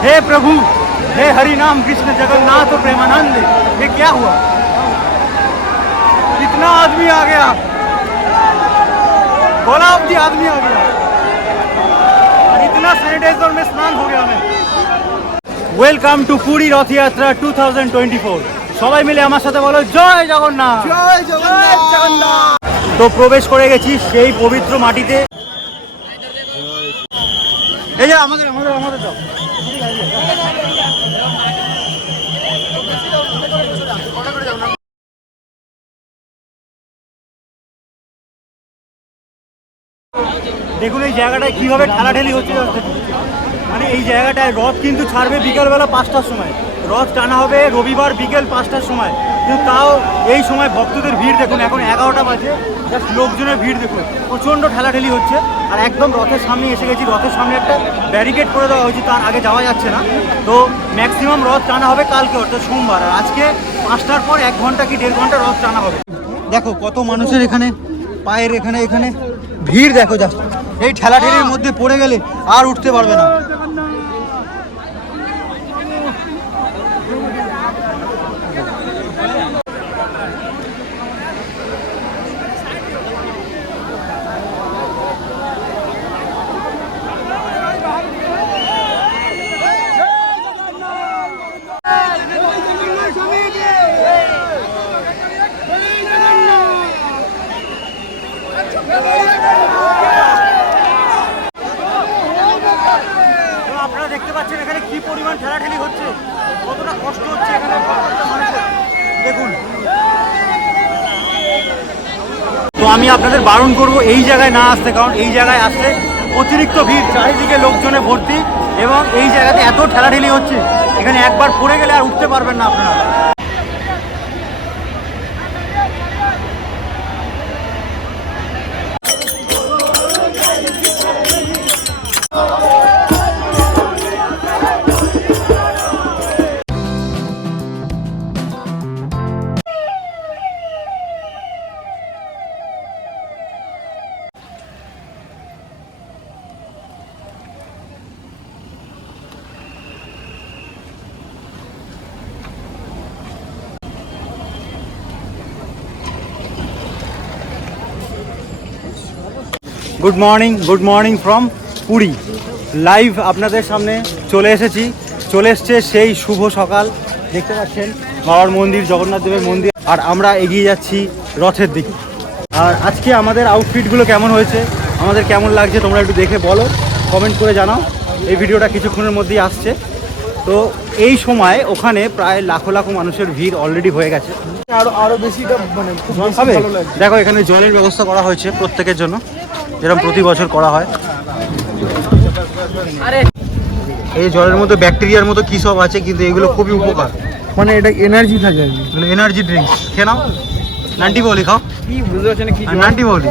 हे प्रभु, हे हरि नाम कृष्ण जगन्नाथ प्रेमानंद। ये क्या हुआ? इतना आदमी आ गया, गोलाब्दी आदमी आ गया और इतना सैनिटाइजर में स्नान हो गया हमें। वेलकाम टू पुरी रथ यात्रा 2024। সবাই মিলে আমার সাথে বলো জয় জগন্নাথ, জয় জগন্নাথ। তো প্রবেশ করে গেছি সেই পবিত্র মাটিতে। এই যে আমাদের আমাদের আমাদের দাও। দেখুন এই জায়গাটায় কিভাবে ঠেলাঠেলি হচ্ছে, মানে এই জায়গাটায় রথ কিন্তু ছাড়বে বিকালবেলা 5টার সময়, রথ টানা হবে রবিবার বিকেল 5টার সময়, কিন্তু তাও এই সময় ভক্তদের ভিড় দেখুন, এখন 11টা বাজে, জাস্ট লোকজনের ভিড় দেখুন, প্রচণ্ড ঠেলাঠেলি হচ্ছে। আর একদম রথের সামনে এসে গেছি, রথের সামনে একটা ব্যারিকেড করে দেওয়া হয়েছে, তার আগে যাওয়া যাচ্ছে না। তো ম্যাক্সিমাম রথ টানা হবে কালকে, অর্থাৎ সোমবার, আর আজকে 5টার পর 1 ঘন্টা কি 1.5 ঘন্টা রথ টানা হবে। দেখো কত মানুষের এখানে পায়ের এখানে এখানে ভিড় দেখো, জাস্ট এই ঠেলাঠেলির মধ্যে পড়ে গেলে আর উঠতে পারবে না। আপনারা দেখতে পাচ্ছেন এখানে কি পরিমাণ ঠেলাঠেলি হচ্ছে, কতটা কষ্ট হচ্ছে এখানে মানুষের, দেখুন। তো আমি আপনাদের বারণ করব এই জায়গায় না আসতে, কারণ এই জায়গায় আসলে অতিরিক্ত ভিড়, চারিদিকে লোকজনে ভর্তি, এবং এই জায়গাতে এত ঠেলাঠেলি হচ্ছে, এখানে একবার পড়ে গেলে আর উঠতে পারবেন না আপনারা। Good morning from Puri. Live আপনাদের সামনে চলে এসেছে সেই শুভ সকাল, দেখতে পাচ্ছেন বাবার মন্দির, জগন্নাথ দেবের মন্দির, আর আমরা এগিয়ে যাচ্ছি রথের দিকে। আর আজকে আমাদের আউটফিটগুলো কেমন হয়েছে, আমাদের কেমন লাগছে তোমরা একটু দেখে বলো, কমেন্ট করে জানাও। এই ভিডিওটা কিছুক্ষণের মধ্যেই আসছে। তো এই সময় ওখানে প্রায় লাখো লাখো মানুষের ভিড় অলরেডি হয়ে গেছে, আরো বেশি মানে জল খাবে। দেখো এখানে জলের ব্যবস্থা করা হয়েছে প্রত্যেকের জন্য, যেরকম প্রতি বছর করা হয়। এই জলের মধ্যে ব্যাকটেরিয়ার মতো কি সব আছে, কিন্তু এগুলো খুবই উপকার, মানে এটা এনার্জি থাকে, এনার্জি ড্রিঙ্কস। খেয়ে নাও, নান্টি বলি খাও, কি বুঝতে পারছি না কি নান্টি বলি,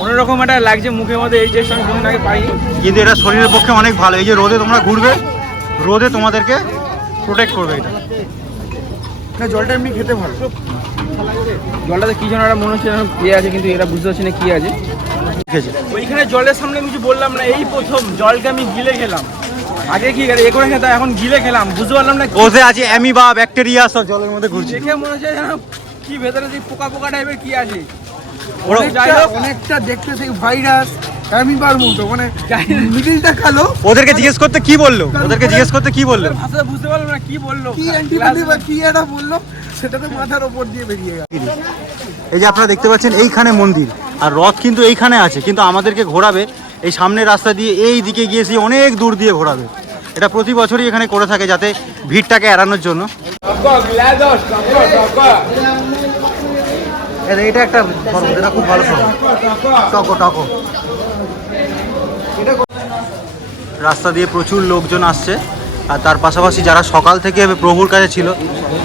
অন্যরকম একটা লাগছে মুখের মধ্যে, এই টেস্ট আমি কোনোদিন আগে পাইনি, কিন্তু এটা শরীরের পক্ষে অনেক ভালো। এই যে রোদে তোমরা ঘুরবে, রোদে তোমাদেরকে প্রোটেক্ট করবে এটা। না জলটা এমনি খেতে ভালো, জলটাতে কি যেন একটা মনে হচ্ছে ইয়ে আছে, কিন্তু এরা বুঝতে পারছি না কি আছে। ঠিক আছে, ওইখানে জলের সামনে কিছু বললাম না, এই প্রথম জলকে আমি গিলে খেলাম, আগে কি এ করে খেতাম, এখন গিলে খেলাম, বুঝতে পারলাম না ওতে আছে অ্যামিবা ব্যাকটেরিয়া সব জলের মধ্যে ঘুরছে। দেখে মনে হচ্ছে যেন কি ভেতরে যে পোকা পোকা টাইপের কি আছে, অনেকটা দেখতে সেই ভাইরাস অ্যামিবার মতো, মানে মিডিলটা কালো। ওদেরকে জিজ্ঞেস করতে কি বললো, ভাষা বুঝতে পারলাম না কি বললো, কি অ্যান্টিবডি বা কি এটা বললো, সেটা তো মাথার ওপর দিয়ে বেরিয়ে গেল। এই যে আপনারা দেখতে পাচ্ছেন এইখানে মন্দির, আর রথ কিন্তু এইখানে আছে, কিন্তু আমাদেরকে ঘোরাবে এই সামনের রাস্তা দিয়ে, এই দিকে গিয়েছি অনেক দূর দিয়ে ঘোরাবে। এটা প্রতি বছরই এখানে করে থাকে, যাতে ভিড়টাকে এড়ানোর জন্য। এটা একটা শরবত, এটা খুব ভালো শরবত, টকো। রাস্তা দিয়ে প্রচুর লোকজন আসছে, আর তার পাশাপাশি যারা সকাল থেকে প্রভুর কাছে ছিল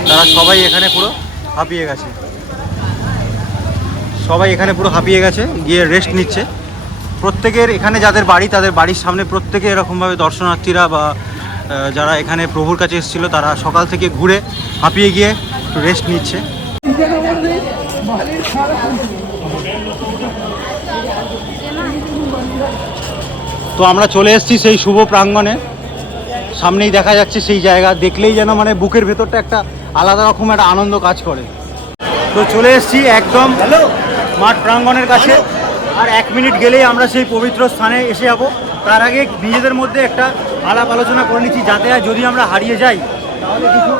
তারা সবাই এখানে পুরো হাঁপিয়ে গেছে, গিয়ে রেস্ট নিচ্ছে। প্রত্যেকের এখানে যাদের বাড়ি, তাদের বাড়ির সামনে প্রত্যেকে এরকমভাবে দর্শনার্থীরা বা যারা এখানে প্রভুর কাছে এসেছিলো, তারা সকাল থেকে ঘুরে হাঁপিয়ে গিয়ে একটু রেস্ট নিচ্ছে। তো আমরা চলে এসেছি সেই শুভ প্রাঙ্গণে, সামনেই দেখা যাচ্ছে সেই জায়গা, দেখলেই যেন মানে বুকের ভেতরটা একটা আলাদা রকম একটা আনন্দ কাজ করে। তো চলে এসেছি একদম মাঠ প্রাঙ্গণের কাছে, আর 1 মিনিট গেলেই আমরা সেই পবিত্র স্থানে এসে যাবো। তার আগে নিজেদের মধ্যে একটা আলাপ আলোচনা করে নিচ্ছি, যাতে যদি আমরা হারিয়ে যাই তাহলে কিছু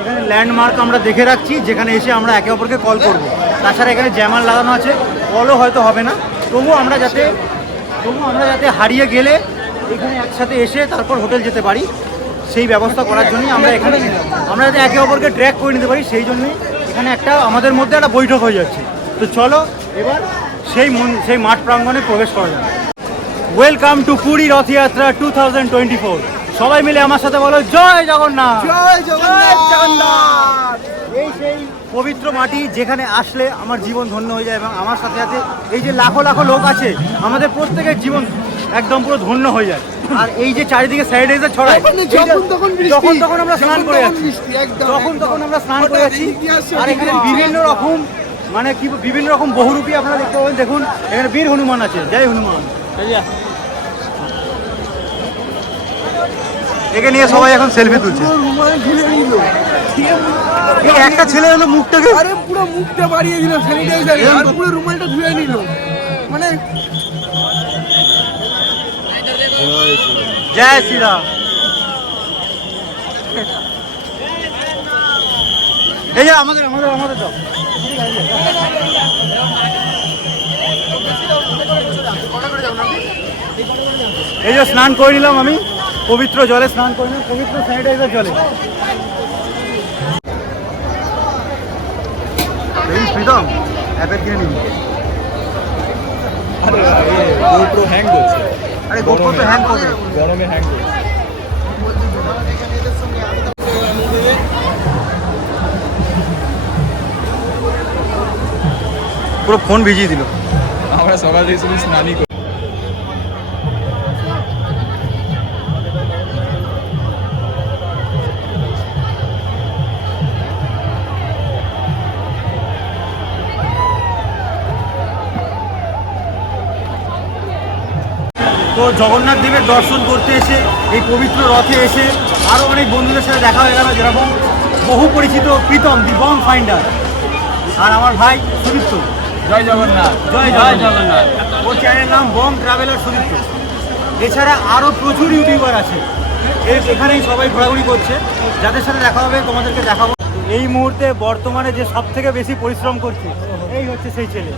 এখানে ল্যান্ডমার্ক আমরা দেখে রাখছি, যেখানে এসে আমরা একে অপরকে কল করব। তাছাড়া এখানে জ্যামার লাগানো আছে, কলও হয়তো হবে না, তবুও আমরা যাতে হারিয়ে গেলে এখানে একসাথে এসে তারপর হোটেল যেতে পারি, সেই ব্যবস্থা করার জন্যই আমরা এখানে, আমরা যাতে একে অপরকে ট্র্যাক করে নিতে পারি, সেই জন্যই এখানে একটা আমাদের মধ্যে একটা বৈঠক হয়ে যাচ্ছে। তো চলো এবার সেই মাঠ প্রাঙ্গণে প্রবেশ করা যাবে। Welcome to Puri Rathyatra 2024। সবাই মিলে আমার সাথে বলো জয় জগন্নাথ। জয় জগন্নাথ। এই সেই পবিত্র মাটি যেখানে আসলে আমার জীবন ধন্য হয়ে যায়, এবং আমার সাথে সাথে এই যে লাখো লাখো লোক আছে, আমাদের প্রত্যেকের জীবন একদম পুরো ধন্য হয়ে যায়। আর এই যে চারিদিকে স্যানিটাইজার ছড়ায়, যখন তখন আমরা স্নান করে যাচ্ছি, আর এখানে বিভিন্ন রকম মানে কি বিভিন্ন রকম বহুরূপী আপনারা দেখতে পাবেন। দেখুন এখানে বীর হনুমান আছে, জয় হনুমান। একে নিয়ে সবাই এখন সেলফি তুলছে। এই একটা ছেলে হলো মুখটাকে, আরে পুরো মুখটা বাড়িয়ে দিল স্যানিটাইজারে, আর পুরো রুমালটা ধুয়ে নিল। মানে জয় শ্রীরাম। এই যে আমাদের আমাদের আমাদের দাও। এই যে স্নান করে নিলাম আমি, পবিত্র জলে স্নান করে নিলাম, পবিত্র স্যানিটাইজার জলে। প্রীতম অ্যাপের কিনে নিবি? GoPro হ্যাং করছে। আরে GoPro তো হ্যাং করবে, গরমে হ্যাং করছে। পুরো ফোন ভিজিয়ে দিল। আমরা সকাল থেকে শুধু স্নানই করি। তো জগন্নাথ দেবের দর্শন করতে এসে, এই পবিত্র রথে এসে আরও অনেক বন্ধুদের সাথে দেখা হয়ে গেল, যেরকম বহু পরিচিত প্রীতম দি বং ফাইন্ডার, আর আমার ভাই সুদীপ্ত। জয় জগন্নাথ। জয় জগন্নাথ। ওর চ্যানেলের নাম বং ট্রাভেলার সুদীপ্ত। এছাড়া আরও প্রচুর ইউটিউবার আছে, এখানেই সবাই ঘোরাঘুরি করছে, যাদের সাথে দেখা হবে তোমাদেরকে দেখাবো। এই মুহূর্তে বর্তমানে যে সব থেকে বেশি পরিশ্রম করছে এই হচ্ছে সেই ছেলে।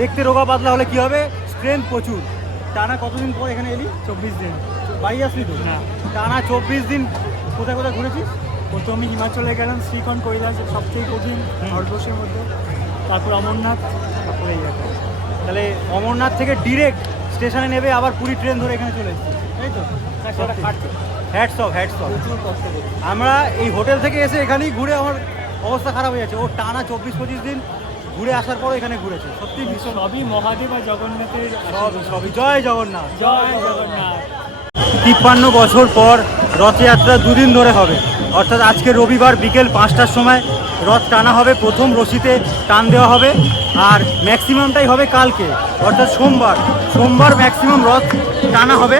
দেখতে রোগা পাতলা হলে কি হবে, স্ট্রেংথ প্রচুর। টানা কতদিন পর এখানে এলি? 24 দিন। বাড়ি আসলি তো? না। টানা 24 দিন কোথায় কোথায় ঘুরেছিস? প্রথমে হিমাচলে গেলাম, শ্রীখণ্ড কৈলাস সবথেকে কঠিন ভারতবর্ষের মধ্যে, তারপর অমরনাথ, তারপরে এই জায়গা। তাহলে অমরনাথ থেকে ডিরেক্ট স্টেশনে নেবে, আবার পুরী ট্রেন ধরে এখানে চলে এসেছি, তাই তো? Hats off. প্রচুর কষ্ট করি। আমরা এই হোটেল থেকে এসে এখানেই ঘুরে আমার অবস্থা খারাপ হয়ে যাচ্ছে। ও টানা 24-25 দিন ঘুরে আসার পরও এখানে ঘুরেছে, সত্যি ভীষণ। সবই মহাদেব আর জগন্নাথের সবই জয় জগন্নাথ। জয় জগন্নাথ। 53 বছর পর রথযাত্রা 2 দিন ধরে হবে, অর্থাৎ আজকে রবিবার বিকেল 5টার সময় রথ টানা হবে, প্রথম রশিতে টান দেওয়া হবে, আর ম্যাক্সিমামটাই হবে কালকে অর্থাৎ সোমবার ম্যাক্সিমাম রথ টানা হবে।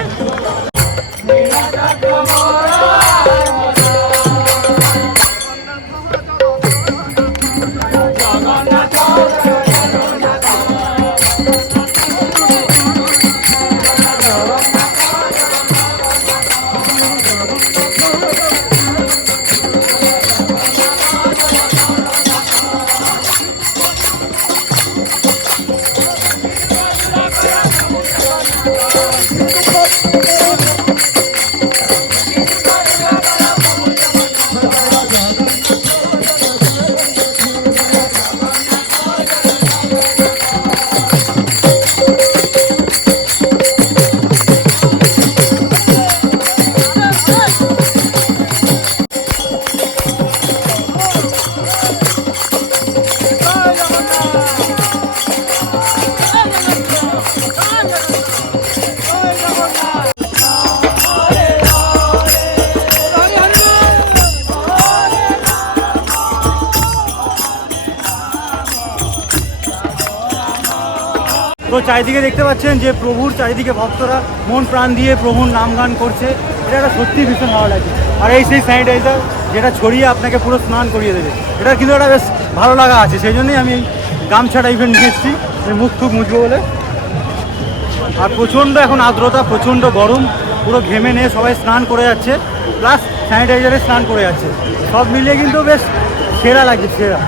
তো চারিদিকে দেখতে পাচ্ছেন যে প্রভুর চারিদিকে ভক্তরা মন প্রাণ দিয়ে প্রভুর নাম গান করছে। এটা একটা সত্যি ভীষণ ভালো লাগছে। আর এই সেই স্যানিটাইজার যেটা ছড়িয়ে আপনাকে পুরো স্নান করিয়ে দেবে, এটা কিন্তু একটা বেশ ভালো লাগা আছে। সেই জন্যই আমি গামছা টাইপের নিয়ে এসেছি মুখ টুক মুছবো বলে। আর প্রচণ্ড এখন আর্দ্রতা, প্রচণ্ড গরম, পুরো ঘেমে নিয়ে সবাই স্নান করে যাচ্ছে, প্লাস স্যানিটাইজারে স্নান করে যাচ্ছে। সব মিলিয়ে কিন্তু বেশ সেরা লাগছে, সেরা।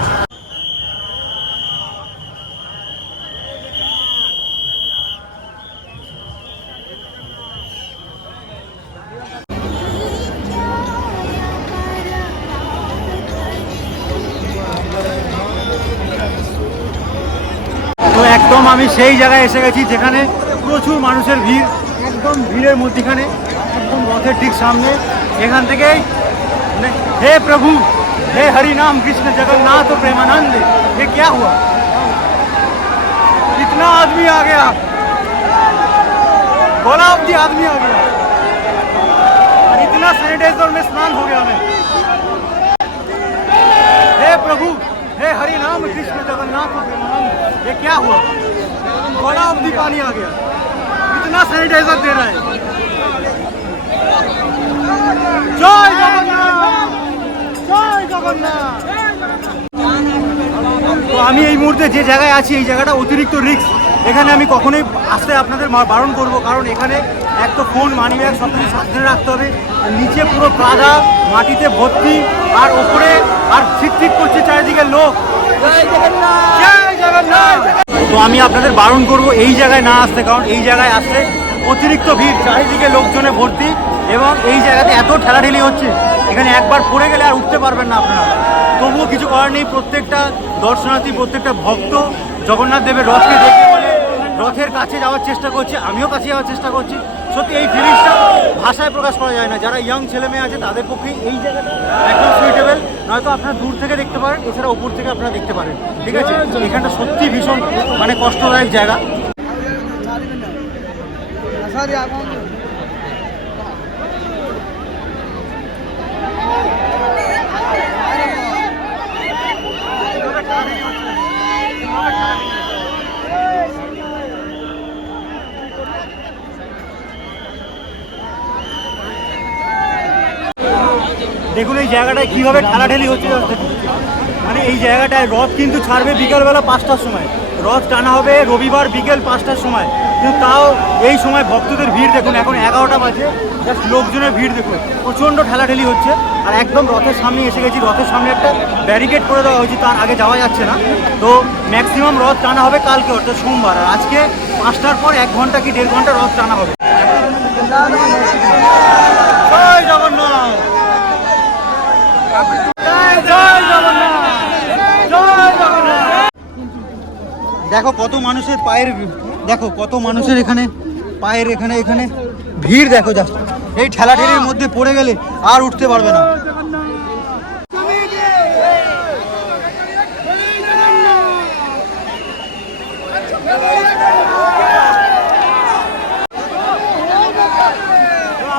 তো একদম আমি সেই জায়গায় এসে গেছি যেখানে প্রচুর মানুষের ভিড়, একদম ভিড়ের মধ্যখানে, একদম রথের ঠিক সামনে। এখান থেকেই হে প্রভু, হে হরি নাম কৃষ্ণ जगन्नाथ प्रेमानंद, ये क्या हुआ? इतना आदमी आ गया, गोला अब्दी आदमी आ गया, और इतना सैनिटाइजर में स्नान हो गया मैं। हे प्रभु, हे हरि नाम कृष्ण जगन्नाथ प्रेमानंद, ये क्या हुआ? गोला अब्दी पानी आ गया, इतना सैनिटाइजर दे रहा है। जय जगन्नाथ, जय जगन्नाथ। তো আমি এই মুহূর্তে যে জায়গায় আছি, এই জায়গাটা অতিরিক্ত রিস্ক। এখানে আমি কখনোই আসতে আপনাদের বারণ করব, কারণ এখানে এক তো ফোন, মানি ব্যাগ সব কিছু সাবধানে রাখতে হবে। আর নিচে পুরো কাদা, মাটিতে ভর্তি, আর ওপরে আর ঠিক করছে চারিদিকে লোক। জয় জগন্নাথ। তো আমি আপনাদের বারণ করব এই জায়গায় না আসতে, কারণ এই জায়গায় আসলে অতিরিক্ত ভিড়, চারিদিকে লোকজনে ভর্তি, এবং এই জায়গাতে এত ঠেলাঠেলি হচ্ছে, এখানে একবার পড়ে গেলে আর উঠতে পারবেন না আপনারা। তবুও কিছু করার নেই, প্রত্যেকটা দর্শনার্থী, প্রত্যেকটা ভক্ত জগন্নাথ দেবের রথকে দেখে বলে রথের কাছে যাওয়ার চেষ্টা করছে, আমিও কাছে যাওয়ার চেষ্টা করছি। সত্যি এই ফিলিংসটা ভাষায় প্রকাশ করা যায় না। যারা ইয়াং ছেলে মেয়ে আছে তাদের পক্ষে এই জায়গাটা একদম সুইটেবল, নয়তো আপনারা দূর থেকে দেখতে পারেন, এছাড়া উপর থেকে আপনারা দেখতে পারেন। ঠিক আছে, এখানটা সত্যি ভীষণ মানে কষ্টদায়ক জায়গা। দেখুন এই জায়গাটায় কীভাবে ঠেলাঠেলি হচ্ছে। মানে এই জায়গাটায় রথ কিন্তু ছাড়বে বিকালবেলা 5টার সময়, রথ টানা হবে রবিবার বিকেল 5টার সময়, কিন্তু তাও এই সময় ভক্তদের ভিড় দেখুন, এখন 11টা বাজে, জাস্ট লোকজনের ভিড় দেখুন, প্রচণ্ড ঠেলাঠেলি হচ্ছে। আর একদম রথের সামনে এসে গেছি, রথের সামনে একটা ব্যারিকেড করে দেওয়া হয়েছে, তার আগে যাওয়া যাচ্ছে না। তো ম্যাক্সিমাম রথ টানা হবে কালকে, অর্থাৎ সোমবার, আর আজকে 5টার পর 1 ঘন্টা কি 1.5 ঘন্টা রথ টানা হবে। জয় জগন্নাথ, জয় জগন্নাথ, জয় জগন্নাথ। দেখো কত মানুষের পায়ের, দেখো কত মানুষের এখানে পায়ের এখানে এখানে ভিড় দেখো, জাস্ট এই ঠেলাঠেলির মধ্যে পড়ে গেলে আর উঠতে পারবে না।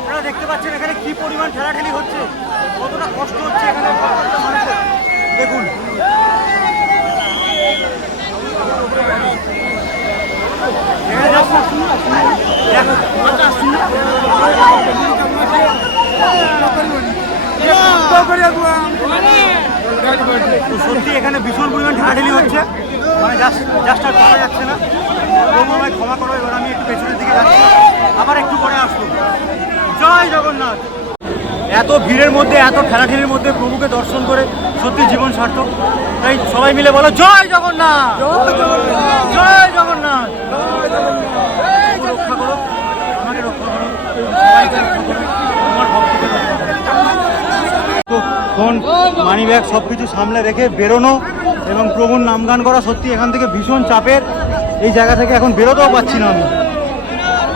আপনারা দেখতে পাচ্ছেন এখানে কি পরিমাণ ঠেলাঠেলি হচ্ছে, কতটা কষ্ট হচ্ছে এখানে মানুষের। দেখুন সত্যি এখানে ভীষণ পরিমাণ ঠেলাঠেলি হচ্ছে, মানে জাস্ট আর পাওয়া যাচ্ছে না। আমায় ক্ষমা করো, এবার আমি একটু পেছনের দিকে যাচ্ছি, আবার একটু পরে আসবো। জয় জগন্নাথ। এত ভিড়ের মধ্যে, এত ঠেলাঠেলির মধ্যে প্রভুকে দর্শন করে সত্যি জীবন সার্থক। তাই সবাই মিলে বলো জয় জগন্নাথ, জয় জগন্নাথ। রক্ষা করো, আমাকে রক্ষা করো, আমার ভক্তকে রক্ষা করো। ফোন, মানি ব্যাগ সব কিছু সামলে রেখে বেরোনো এবং প্রভুর নামগান করা সত্যি এখান থেকে ভীষণ চাপের। এই জায়গা থেকে এখন বেরোতেও পারছি না আমি,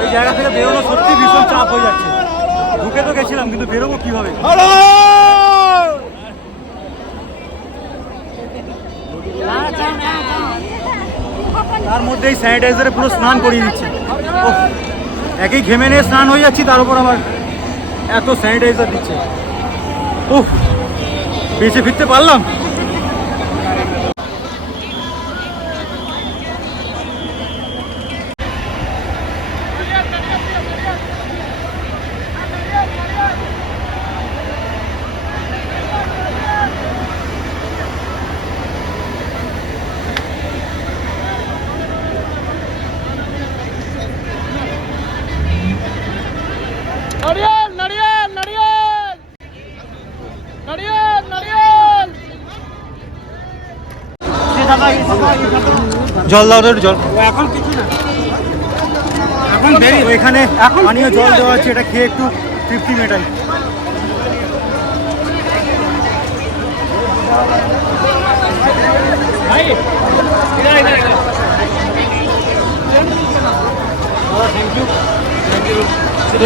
এই জায়গা থেকে বেরোনো সত্যি ভীষণ চাপ হয়ে যাচ্ছে। ঢুকে তো গেছিলাম, কিন্তু বেরোবো কিভাবে? তার মধ্যে এই স্যানিটাইজারে পুরো স্নান করিয়ে দিচ্ছে। একই ঘেমে নিয়ে স্নান হয়ে যাচ্ছি, তার উপর আবার এত স্যানিটাইজার দিচ্ছে। উফ, বেঁচে ফিরতে পারলাম। জল দাও তো একটু জল। এখন কিছু না, তো এখানে পানীয় জল দেওয়া আছে, এটা খেয়ে একটু তৃপ্তি মেটাই।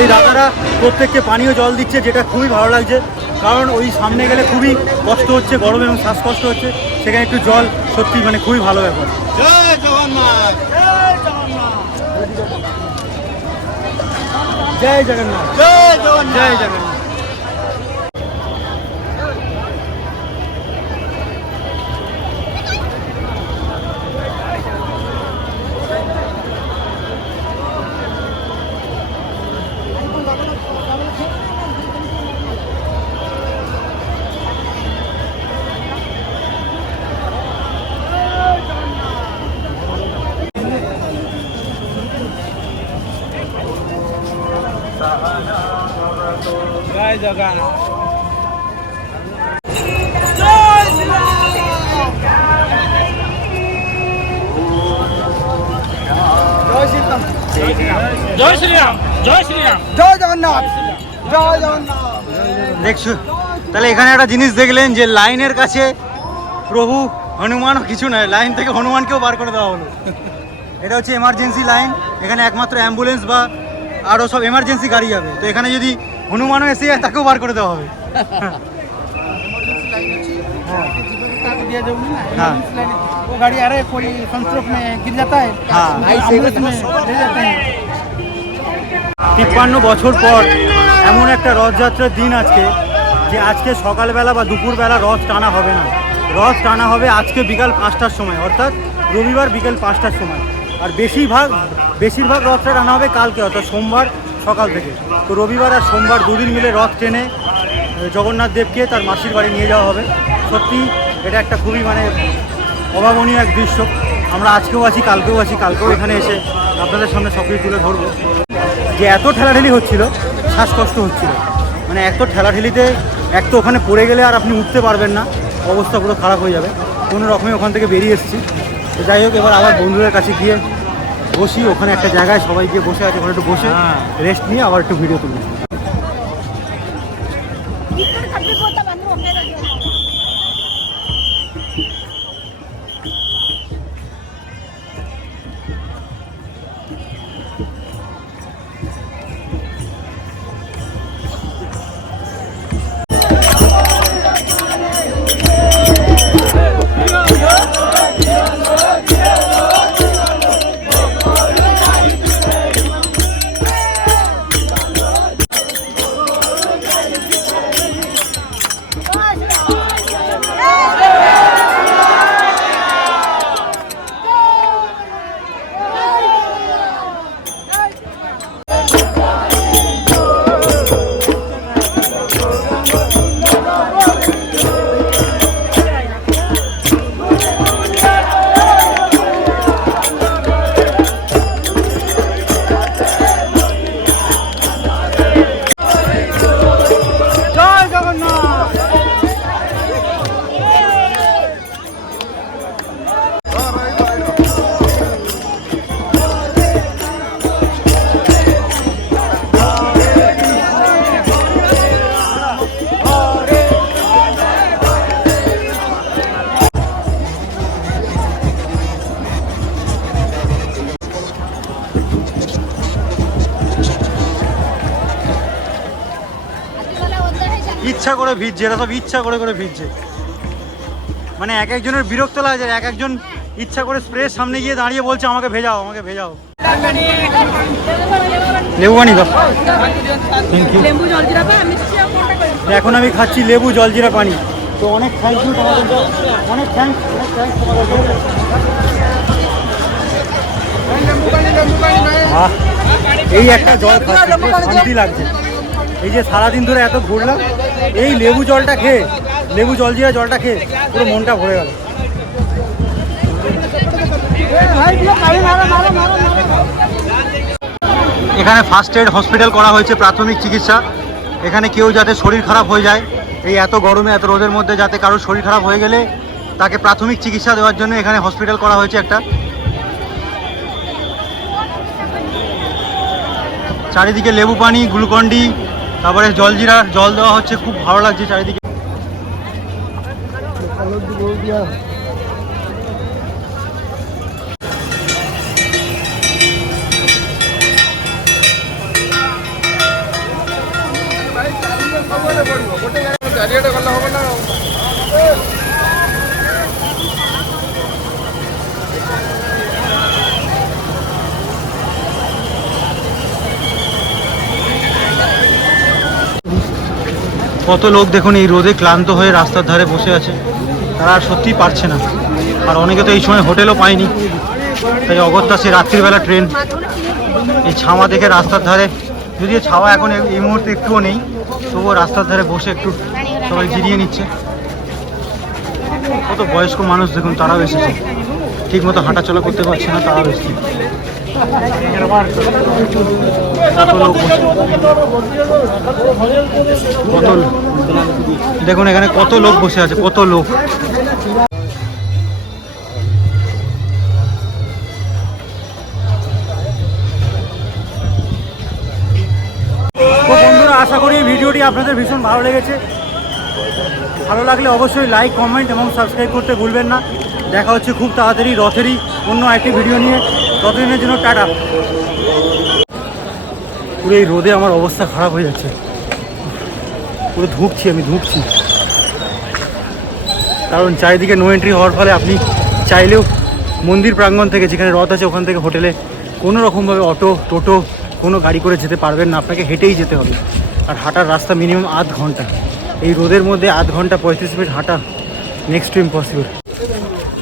এই দাদারা প্রত্যেককে পানীয় জল দিচ্ছে, যেটা খুবই ভালো লাগছে, কারণ ওই সামনে গেলে খুবই কষ্ট হচ্ছে, গরম এবং শ্বাসকষ্ট হচ্ছে, সেখানে একটু জল সত্যি মানে খুবই ভালো ব্যাপার। জয় জগন্নাথ, জয় জগন্নাথ, জয় জগন্নাথ, জয় জগন্নাথ। জয় জগন্নাথ। জয় শ্রীরাম, জয় শ্রীরাম, জয় জগন্নাথ, জয় জগন্নাথ। দেখছো তাহলে এখানে একটা জিনিস দেখলেন যে লাইনের কাছে প্রভু হনুমানও কিছু নয়, লাইন থেকে হনুমানকেও বার করে দেওয়া হলো। এটা হচ্ছে এমার্জেন্সি লাইন, এখানে একমাত্র অ্যাম্বুলেন্স বা আরও সব এমার্জেন্সি গাড়ি যাবে, তো এখানে যদি হনুমানও এসে যায় তাকেও বার করে দেওয়া হবে। हाँ वो गाड़ी आ रहा है, कोई संस्ट्रोक में गिर जाता है, हाँ। एम्बुलेंस में ले जाते हैं। 53 বছর পর এমন একটা রথযাত্রার দিন আজকে, যে আজকে সকালবেলা বা দুপুরবেলা রথ টানা হবে না, রথ টানা হবে আজকে বিকাল 5টার সময়, অর্থাৎ রবিবার বিকেল 5টার সময়। আর বেশিরভাগ রথটা টানা হবে কালকে, অর্থাৎ সোমবার সকাল থেকে। তো রবিবার আর সোমবার দুদিন মিলে রথ টেনে জগন্নাথ দেবকে তার মাসির বাড়ি নিয়ে যাওয়া হবে। সত্যি এটা একটা খুবই মানে অভাবনীয় এক দৃশ্য। আমরা আজকেও আছি, কালকেও এখানে এসে আপনাদের সামনে সব কিছু তুলে ধরবো। যে এত ঠেলাঠেলি হচ্ছিল, শ্বাসকষ্ট হচ্ছিল, মানে এত ঠেলাঠেলিতে এক তো ওখানে পড়ে গেলে আর আপনি উঠতে পারবেন না, অবস্থা পুরো খারাপ হয়ে যাবে। কোনো রকমে ওখান থেকে বেরিয়ে এসেছি। তো যাই হোক, এবার আবার বন্ধুদের কাছে গিয়ে বসি, ওখানে একটা জায়গায় সবাই গিয়ে বসে আছে, ওখানে একটু বসে রেস্ট নিয়ে আবার একটু ভিডিও তুলি। ইচ্ছা করে ভিজছে, এরা সব ইচ্ছা করে ভিজছে, মানে এক একজনের বিরক্ত লাগছে, এক একজন ইচ্ছা করে স্প্রের সামনে গিয়ে দাঁড়িয়ে বলছে আমাকে ভেজাও। লেবু পানি দাও। এখন আমি খাচ্ছি লেবু জলজিরা পানি। তো অনেক থ্যাংক ইউ তোমাদের, অনেক থ্যাংকস তোমাদের। এই একটা জল খাচ্ছি, শান্তি লাগছে। এই যে সারাদিন ধরে এত ঘুরলাম, এই লেবু জলটা খেয়ে, লেবু জলজিরা জলটা খেয়ে পুরো মনটা ভরে গেল। এখানে ফার্স্ট এড হসপিটাল করা হয়েছে, প্রাথমিক চিকিৎসা। এখানে কেউ যাতে শরীর খারাপ হয়ে যায়, এই এত গরমে এত রোদের মধ্যে যাতে কারোর শরীর খারাপ হয়ে গেলে তাকে প্রাথমিক চিকিৎসা দেওয়ার জন্য এখানে হসপিটাল করা হয়েছে একটা। চারিদিকে লেবু পানি, গ্লুকন্ডি, তারপরে জলজিরা জল দেওয়া হচ্ছে, খুব ভালো লাগছে চারিদিকে। চারিয়াটা করলে হবে না। কত লোক দেখুন এই রোদে ক্লান্ত হয়ে রাস্তার ধারে বসে আছে, তারা আর সত্যিই পারছে না। আর অনেকে তো এই সময় হোটেলও পায়নি, তাই অগত্যা সে রাত্রিবেলা ট্রেন। এই ছাওয়া দেখে রাস্তার ধারে, যদিও ছাওয়া এখন এই মুহূর্তে একটুও নেই, তবুও রাস্তার ধারে বসে একটু সবাই জিরিয়ে নিচ্ছে। কত বয়স্ক মানুষ দেখুন, তারাও এসেছে, ঠিক মতো হাঁটাচলা করতে পারছে না, তারাও এসেছে। দেখুন এখানে কত লোক বসে আছে, কত লোক। তো বন্ধুরা, আশা করি ভিডিওটি আপনাদের ভীষণ ভালো লেগেছে। ভালো লাগলে অবশ্যই লাইক, কমেন্ট এবং সাবস্ক্রাইব করতে ভুলবেন না। দেখা হচ্ছে খুব তাড়াতাড়ি রথেরই অন্য একটি ভিডিও নিয়ে। ততদিনের জন্য টাটা। পুরো এই রোদে আমার অবস্থা খারাপ হয়ে যাচ্ছে, পুরো আমি ধুঁকছি। কারণ চারিদিকে নো এন্ট্রি হওয়ার ফলে আপনি চাইলেও মন্দির প্রাঙ্গণ থেকে, যেখানে রথ আছে ওখান থেকে হোটেলে কোনো রকমভাবে অটো, টোটো, কোনো গাড়ি করে যেতে পারবেন না, আপনাকে হেঁটেই যেতে হবে। আর হাঁটার রাস্তা মিনিমাম আধ ঘন্টা। এই রোদের মধ্যে আধ ঘন্টা 35 মিনিট হাঁটা নেক্সট টু ইম্পসিবল।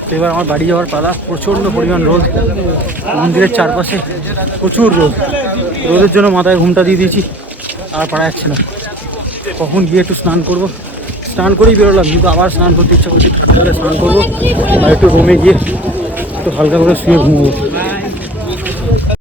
তো এবার আমার বাড়ি যাওয়ার পালা। প্রচণ্ড পরিমাণ রোদ, মন্দিরের চারপাশে প্রচুর রোদ। রোদের জন্য মাথায় ঘুমটা দিয়ে দিয়েছি, আর পারা যাচ্ছে না। কখন গিয়ে একটু স্নান করব, স্নান করেই বেরোলাম, কিন্তু আবার স্নান করতে ইচ্ছা করছে। স্নান করবো আর একটু রুমে গিয়ে একটু হালকা করে শুয়ে ঘুমবো।